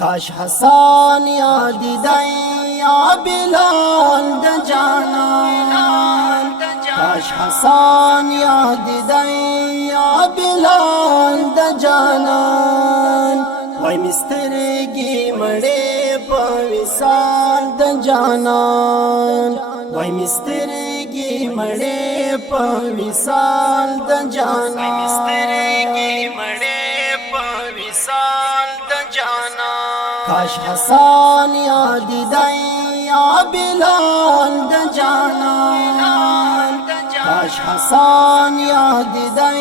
کاش حسان یاد دی یا بلال د جانان کاش حسان یاد دی یا بلال د جانان وای مسترګي مړې په وصال د جانان وای مسترګي مړې په وصال د جانان وای مسترګي مړې په وصال د جانان کاش حسان یاد دی یا بلال د جانان کاش حسان یاد دی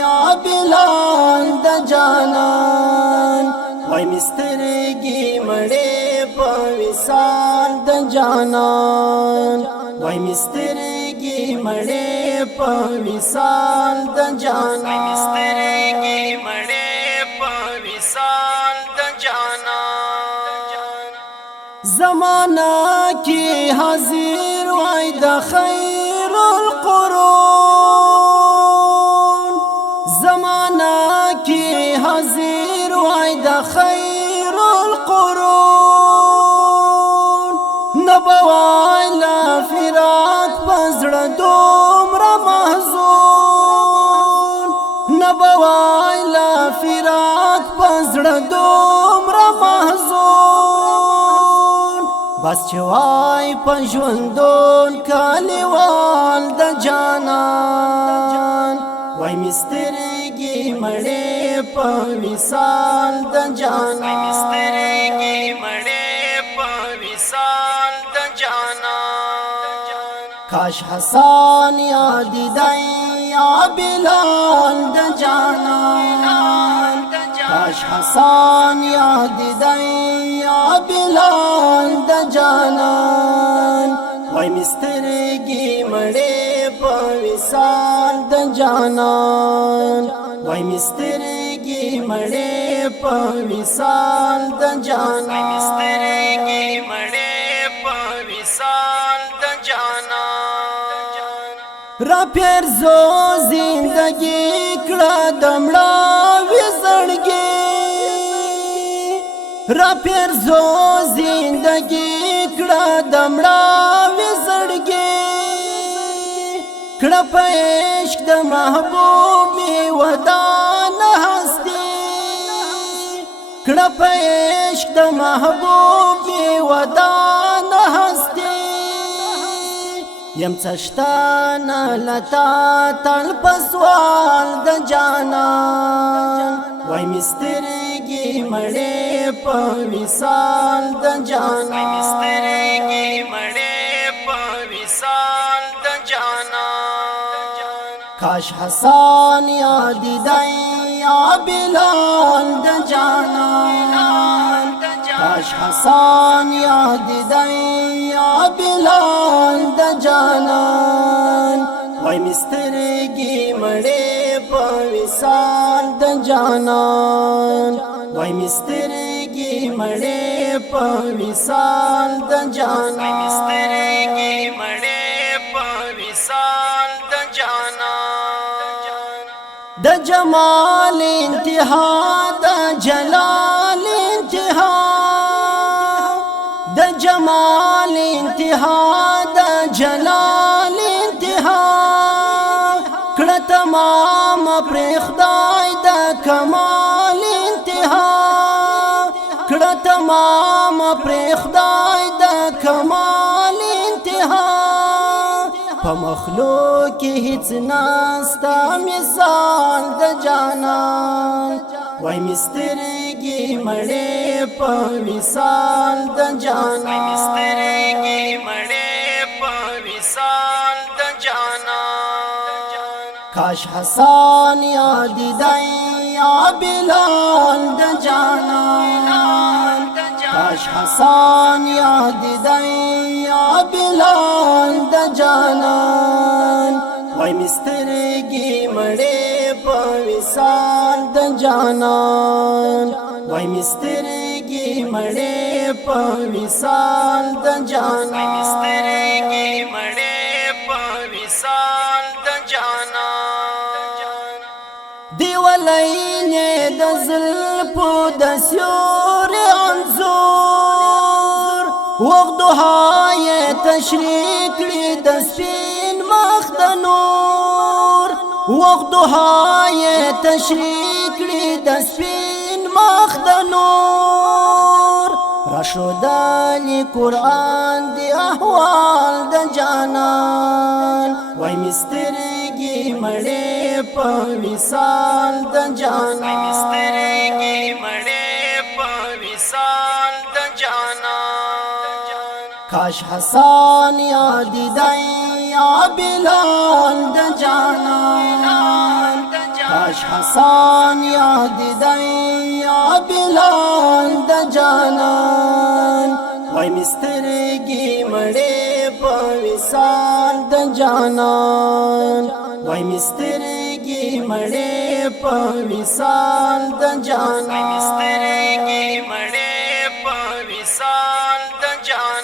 یا بلال د جانان وای مسترګي مړې په وصال د جانان وای مسترګي مړې په وصال د جانان وای مسترګي مړې په وصال د جانان زمانہ کی حاضر وای د خیر القرون زمانہ کی حاضر وای د خیر القرون نبوای لا فراق پزړه دومره محزون نبوای لا فراق پزړه دومره محزون بس چوای په ژوندون کالیوال د جانان وای مسترګي مړې په وصال د جانان وای مسترګي مړې په وصال د جانان کاش حسان یاد دی یا بلال د جانان کاش حسان یاد دی یا بلال د جانان وای مسترګي مړې په وصال د جانان وای مسترګي مړې په وصال د جانان وای مسترګي مړې په وصال د جانان را پیرزو زندگی کړه دمړه وزړګي را پیرزو زندگی کړه دمړه وزړګي کړه په عشق د محبوب می ودان هستی کړه په عشق د محبوب می ودان هستی یم څشتانه لتا تل پسوال د جانان وای مسترګي مړې په وصال د جانان وای مسترګي مړې په وصال د جانان کاش حسان یاد دی یا بلال د جانان کاش حسان یاد دی یا بلال د جانان وای مسترګي مړې په وصال د جانان وای مسترګي مړې په وصال د جانان وای مسترګي مړې په وصال د جانان د جمال انتها د جلال انتها د جمال انتها د جلال انتها کړه تمام پر خدای د کمال انتها کړه تمام پر خدای د کمال انتها په مخلوق کې هیڅ ناستا مثال د جانان وای مسترګي مړې په وصال د جانان وای مسترګي مړې په وصال د جانان کاش حسان یاد دی یا بلال د جانان کاش حسان یاد دی یا بلال د جانان وای مسترګي مړې په وصال د جانان وای مسترګي مړې په وصال د جانان وای مسترګي مړې په وصال د جانان دی ولای د زلفو د سیوري وغدوهای تشریق کړي د سپین مخ د نور وغدوهای تشریق کړي د سپین مخ د نور راشدالی قرآن دی احوال د جانان وای مسترګي مړې په وصال د جانان وای مسترګي مړې په وصال د جانان کاش حسن یاد دی یا بلال د جانان کاش حسن یاد دی یا بلال د جانان وای مسترګي مړې په وصال د جانان وای مسترګي مړې په وصال د جانان وای مسترګي مړې په وصال د جانان